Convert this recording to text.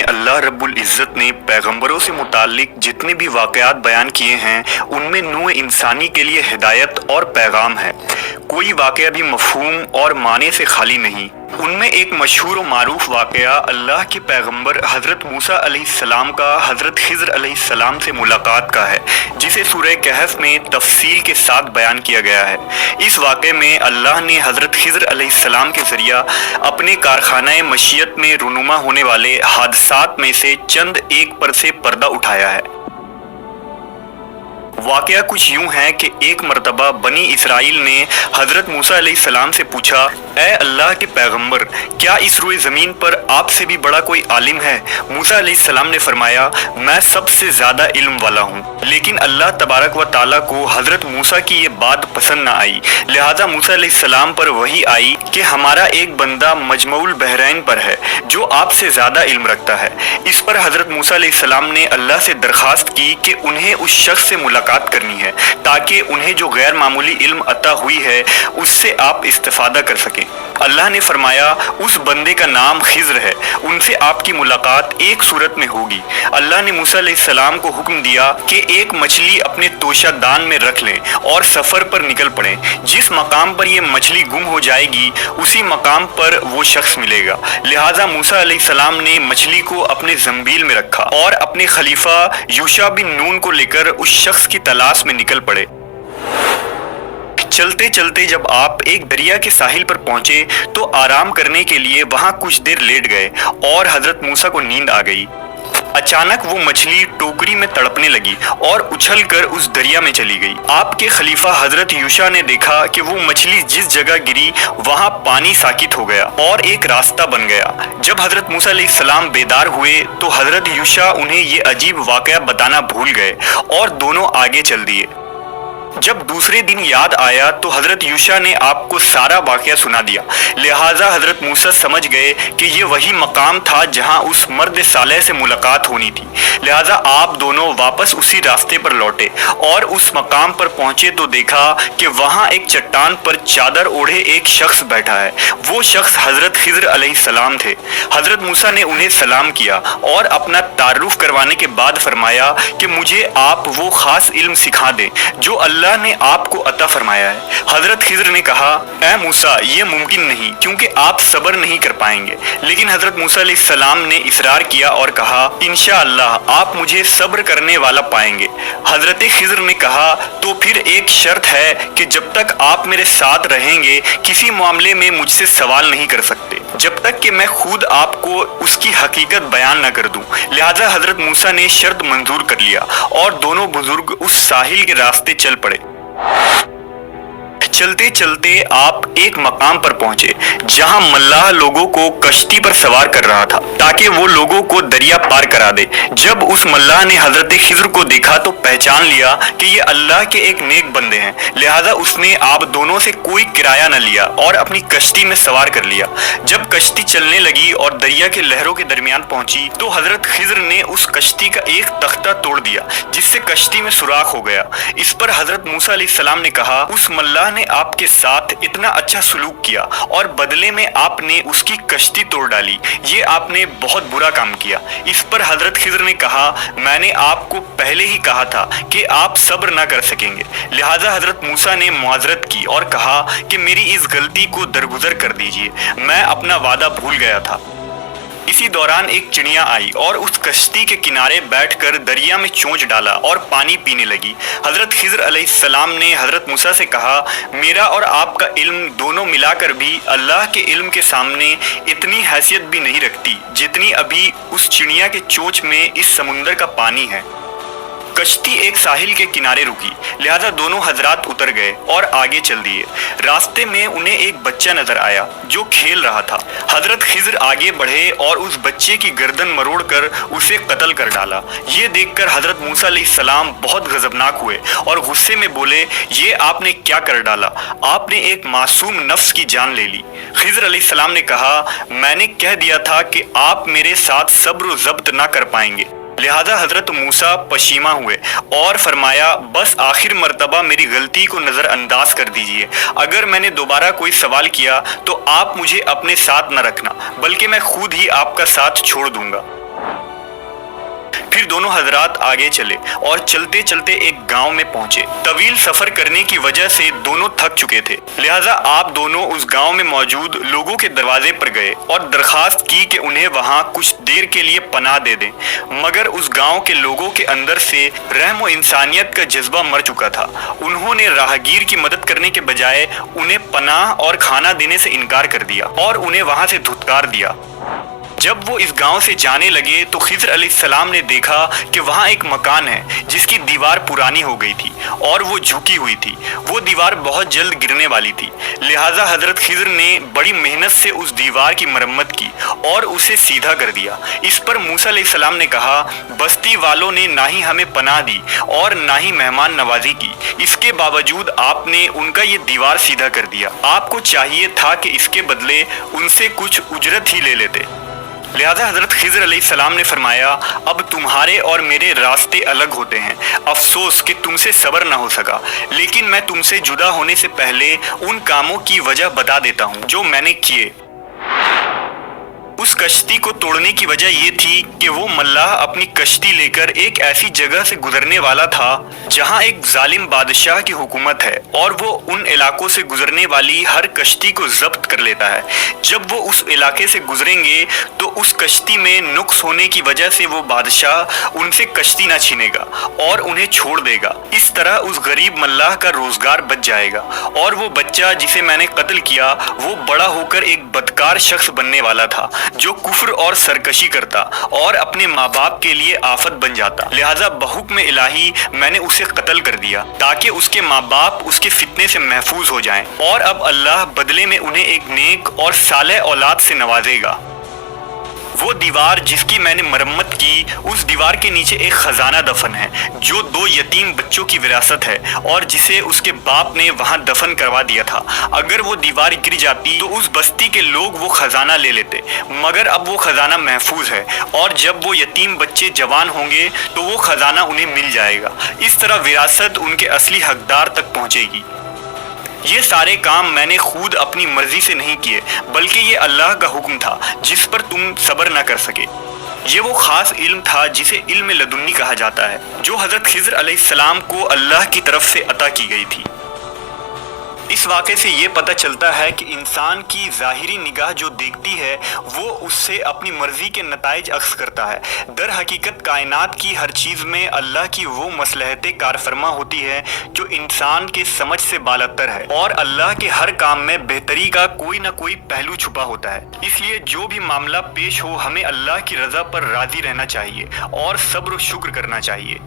में अल्लाह रब्बुल इज़्ज़त ने पैगंबरों से मुताल्लिक जितने भी वाक़यात बयान किए हैं उनमें नूह इंसानी के लिए हिदायत और पैगाम है। कोई वाक़या भी मफ़हूम और माने से खाली नहीं। उनमें एक मशहूर और मारूफ वाक़या अल्लाह के पैगंबर हज़रत मूसा अलैहिस्सलाम का हज़रत खिज़र अलैहिस्सलाम से मुलाकात का है, जिसे सूरह कहफ में तफसील के साथ बयान किया गया है। इस वाक़े में अल्लाह ने हज़रत खिज़र अलैहिस्सलाम के ज़रिया अपने कारखाना मशीयत में रुनुमा होने वाले हादसात में से चंद एक पर से पर्दा उठाया है। वाक़या कुछ यूं है कि एक मरतबा बनी इसराइल ने हज़रत मूसा अलैहिस्सलाम से पूछा, ए अल्लाह के पैगंबर, क्या इस रुए ज़मीन पर आपसे भी बड़ा कोई आलिम है? मूसा अलैहिस्सलाम ने फरमाया, मैं सबसे ज़्यादा इल्म वाला हूँ। लेकिन अल्लाह तबारक व ताला को हज़रत मूसा की ये बात पसंद न आई, लिहाजा मूसा अलैहिस्सलाम पर वही आई कि हमारा एक बंदा मजमऊल बहरैन पर है जो आपसे ज़्यादा इल्म रखता है। इस पर हज़रत मूसा अलैहिस्सलाम ने अल्लाह से दरख्वास्त की कि उन्हें उस शख्स से मुलाकात करनी है ताकि उन्हें जो गैर मामूली इल्म अता हुई है उससे आप इस्तिफादा कर सकें। अल्लाह ने फरमाया, उस बंदे का नाम खिज़र है, उनसे आपकी मुलाकात एक सूरत में होगी। अल्लाह ने मूसा अलैहिस्सलाम को हुक्म दिया कि एक मछली अपने तोशादान में रख लें और सफ़र पर निकल पड़ें। जिस मकाम पर यह मछली गुम हो जाएगी उसी मकाम पर वो शख्स मिलेगा। लिहाजा मूसा अलैहिस्सलाम ने मछली को अपने ज़ंबील में रखा और अपने खलीफा यूशा बिन नून को लेकर उस शख्स की तलाश में निकल पड़े। चलते चलते जब आप एक दरिया के साहिल पर पहुंचे तो आराम करने के लिए वहां कुछ देर लेट गए और हजरत मूसा को नींद आ गई। अचानक वो मछली टोकरी में तड़पने लगी और उछलकर उस दरिया में चली गई। आपके खलीफा हजरत यूशा ने देखा कि वो मछली जिस जगह गिरी वहां पानी साकित हो गया और एक रास्ता बन गया। जब हजरत मूसा अलैहिस्सलाम बेदार हुए तो हजरत यूशा उन्हें ये अजीब वाकया बताना भूल गए और दोनों आगे चल दिए। जब दूसरे दिन याद आया तो हजरत यूशा ने आपको सारा वाकया सुना दिया। लिहाजा हजरत मूसा समझ गए कि ये वही मकाम था जहां उस मर्द सालेह से मुलाकात होनी थी। लिहाजा आप दोनों वापस उसी रास्ते पर लौटे और उस मकाम पर पहुंचे तो देखा कि वहां एक चट्टान पर चादर ओढ़े एक शख्स बैठा है। वो शख्स हजरत खिज़र अलैहिस्सलाम थे। हजरत मूसा ने उन्हें सलाम किया और अपना तारुफ करवाने के बाद फरमाया कि मुझे आप वो खास इल्म सिखा दें जो अल्लाह ने आपको अता फरमाया है। हजरत खिज़र ने कहा, ए मूसा, ये मुमकिन नहीं क्योंकि आप सब्र नहीं कर पाएंगे। लेकिन हजरत मूसा अलैहिस्सलाम ने इसरार किया और कहा, इंशाअल्लाह आप मुझे सब्र करने वाला पाएंगे। हजरत खिज़र ने कहा, तो फिर एक शर्त है कि जब तक आप मेरे साथ रहेंगे किसी मामले में मुझसे सवाल नहीं कर सकते जब तक कि मैं खुद आपको उसकी हकीकत बयान न कर दूं। लिहाजा हजरत मूसा ने शर्त मंजूर कर लिया और दोनों बुजुर्ग उस साहिल के रास्ते चल पड़े। चलते चलते आप एक मकाम पर पहुंचे जहां मल्लाह लोगों को कश्ती पर सवार कर रहा था ताकि वो लोगों को दरिया पार करा दे। जब उस मल्लाह ने हजरत खिज़र को देखा तो पहचान लिया कि ये अल्लाह के एक नेक बंदे हैं। लिहाजा उसने आप दोनों से कोई किराया न लिया और अपनी कश्ती में सवार कर लिया। जब कश्ती चलने लगी और दरिया के लहरों के दरमियान पहुंची तो हजरत खिज़र ने उस कश्ती का एक तख्ता तोड़ दिया जिससे कश्ती में सुराख हो गया। इस पर हजरत मूसा अलैहिस्सलाम ने कहा, उस मल्लाह ने आपके साथ इतना अच्छा सलूक किया और बदले में आपने उसकी कश्ती तोड़ डाली, ये आपने बहुत बुरा काम किया। इस पर हजरत खिज़र ने कहा, मैंने आपको पहले ही कहा था कि आप सब्र ना कर सकेंगे। लिहाजा हजरत मूसा ने मुआज़रत की और कहा कि मेरी इस गलती को दरगुजर कर दीजिए, मैं अपना वादा भूल गया था। इसी दौरान एक चिड़िया आई और उस कश्ती के किनारे बैठकर दरिया में चोंच डाला और पानी पीने लगी। हजरत खिज़र अलैहिस्सलाम ने हजरत मूसा से कहा, मेरा और आपका इल्म दोनों मिलाकर भी अल्लाह के इल्म के सामने इतनी हैसियत भी नहीं रखती जितनी अभी उस चिड़िया के चोंच में इस समुंदर का पानी है। कश्ती एक साहिल के किनारे रुकी, लिहाजा दोनों हजरात उतर गए और आगे चल दिए। रास्ते में उन्हें एक बच्चा नजर आया जो खेल रहा था। हजरत खिज़र आगे बढ़े और उस बच्चे की गर्दन मरोड़कर उसे कत्ल कर डाला। ये देखकर हजरत मूसा अलैहिस्सलाम बहुत गजबनाक हुए और गुस्से में बोले, ये आपने क्या कर डाला? आपने एक मासूम नफ्स की जान ले ली। खिज़र अलैहिस्सलाम ने कहा, मैंने कह दिया था कि आप मेरे साथ सब्र ज़ब्त ना कर पाएंगे। लिहाजा हजरत मूसा पशीमा हुए और फरमाया, बस आखिर मर्तबा मेरी गलती को नज़रअंदाज कर दीजिए। अगर मैंने दोबारा कोई सवाल किया तो आप मुझे अपने साथ न रखना, बल्कि मैं खुद ही आपका साथ छोड़ दूंगा। फिर दोनों हजरात आगे चले और चलते चलते एक गांव में पहुंचे। तवील सफर करने की वजह से दोनों थक चुके थे, लिहाजा आप दोनों उस गांव में मौजूद लोगों के दरवाजे पर गए और दरखास्त की कि उन्हें वहां कुछ देर के लिए पनाह दे दें। मगर उस गांव के लोगों के अंदर से रहम व इंसानियत का जज्बा मर चुका था। उन्होंने राहगीर की मदद करने के बजाय उन्हें पनाह और खाना देने से इनकार कर दिया और उन्हें वहां से धुतकार दिया। जब वो इस गांव से जाने लगे तो खिज़र अलैहिस्सलाम ने देखा कि वहाँ एक मकान है जिसकी दीवार पुरानी हो गई थी और वो झुकी हुई थी। वो दीवार बहुत जल्द गिरने वाली थी, लिहाजा हजरत खिज़र ने बड़ी मेहनत से उस दीवार की मरम्मत की और उसे सीधा कर दिया। इस पर मूसा अलैहिस्सलाम ने कहा, बस्ती वालों ने ना ही हमें पनाह दी और ना ही मेहमान नवाजी की, इसके बावजूद आपने उनका ये दीवार सीधा कर दिया। आपको चाहिए था कि इसके बदले उनसे कुछ उजरत ही ले लेते। लिहाजा हजरत खिज़र अलैहिस्सलाम ने फरमाया, अब तुम्हारे और मेरे रास्ते अलग होते हैं। अफसोस कि तुमसे सब्र ना हो सका, लेकिन मैं तुमसे जुदा होने से पहले उन कामों की वजह बता देता हूँ जो मैंने किए। उस कश्ती को तोड़ने की वजह यह थी कि वो मल्लाह अपनी कश्ती लेकर एक ऐसी जगह से गुजरने वाला था जहां एक जालिम बादशाह की हुकूमत है और वो उन इलाकों से गुजरने वाली हर कश्ती को जब्त कर लेता है। जब वो उस इलाके से गुजरेंगे तो उस कश्ती में नुक्स होने की वजह से वो बादशाह उनसे कश्ती ना छीनेगा और उन्हें छोड़ देगा। इस तरह उस गरीब मल्लाह का रोजगार बच जाएगा और वो बच्चा जिसे मैंने कत्ल किया वो बड़ा होकर एक बदकार शख्स बनने वाला था जो कुफ्र और सरकशी करता और अपने माँ बाप के लिए आफत बन जाता। लिहाजा बहुक्म इलाही मैंने उसे कत्ल कर दिया ताकि उसके माँ बाप उसके फितने से महफूज हो जाएं और अब अल्लाह बदले में उन्हें एक नेक और सालेह औलाद से नवाजेगा। वो दीवार जिसकी मैंने मरम्मत की, उस दीवार के नीचे एक खजाना दफन है जो 2 यतीम बच्चों की विरासत है और जिसे उसके बाप ने वहां दफन करवा दिया था। अगर वो दीवार गिर जाती तो उस बस्ती के लोग वो खजाना ले लेते, मगर अब वो खजाना महफूज है और जब वो यतीम बच्चे जवान होंगे तो वो खजाना उन्हें मिल जाएगा। इस तरह विरासत उनके असली हकदार तक पहुंचेगी। ये सारे काम मैंने खुद अपनी मर्जी से नहीं किए, बल्कि ये अल्लाह का हुक्म था जिस पर तुम सब्र न कर सके। ये वो खास इल्म था जिसे इल्म लदुन्नी कहा जाता है, जो हजरत खिज़र अलैहिस्सलाम को अल्लाह की तरफ से अता की गई थी। इस वाक़े से ये पता चलता है कि इंसान की ज़ाहिरी निगाह जो देखती है वो उससे अपनी मर्ज़ी के नताइज अक्स करता है। दर हकीकत कायनात की हर चीज़ में अल्लाह की वो मसलहतें कारफरमा होती है जो इंसान के समझ से बालतर है और अल्लाह के हर काम में बेहतरी का कोई ना कोई पहलू छुपा होता है। इसलिए जो भी मामला पेश हो हमें अल्लाह की रज़ा पर राज़ी रहना चाहिए और सब्र व शुक्र करना चाहिए।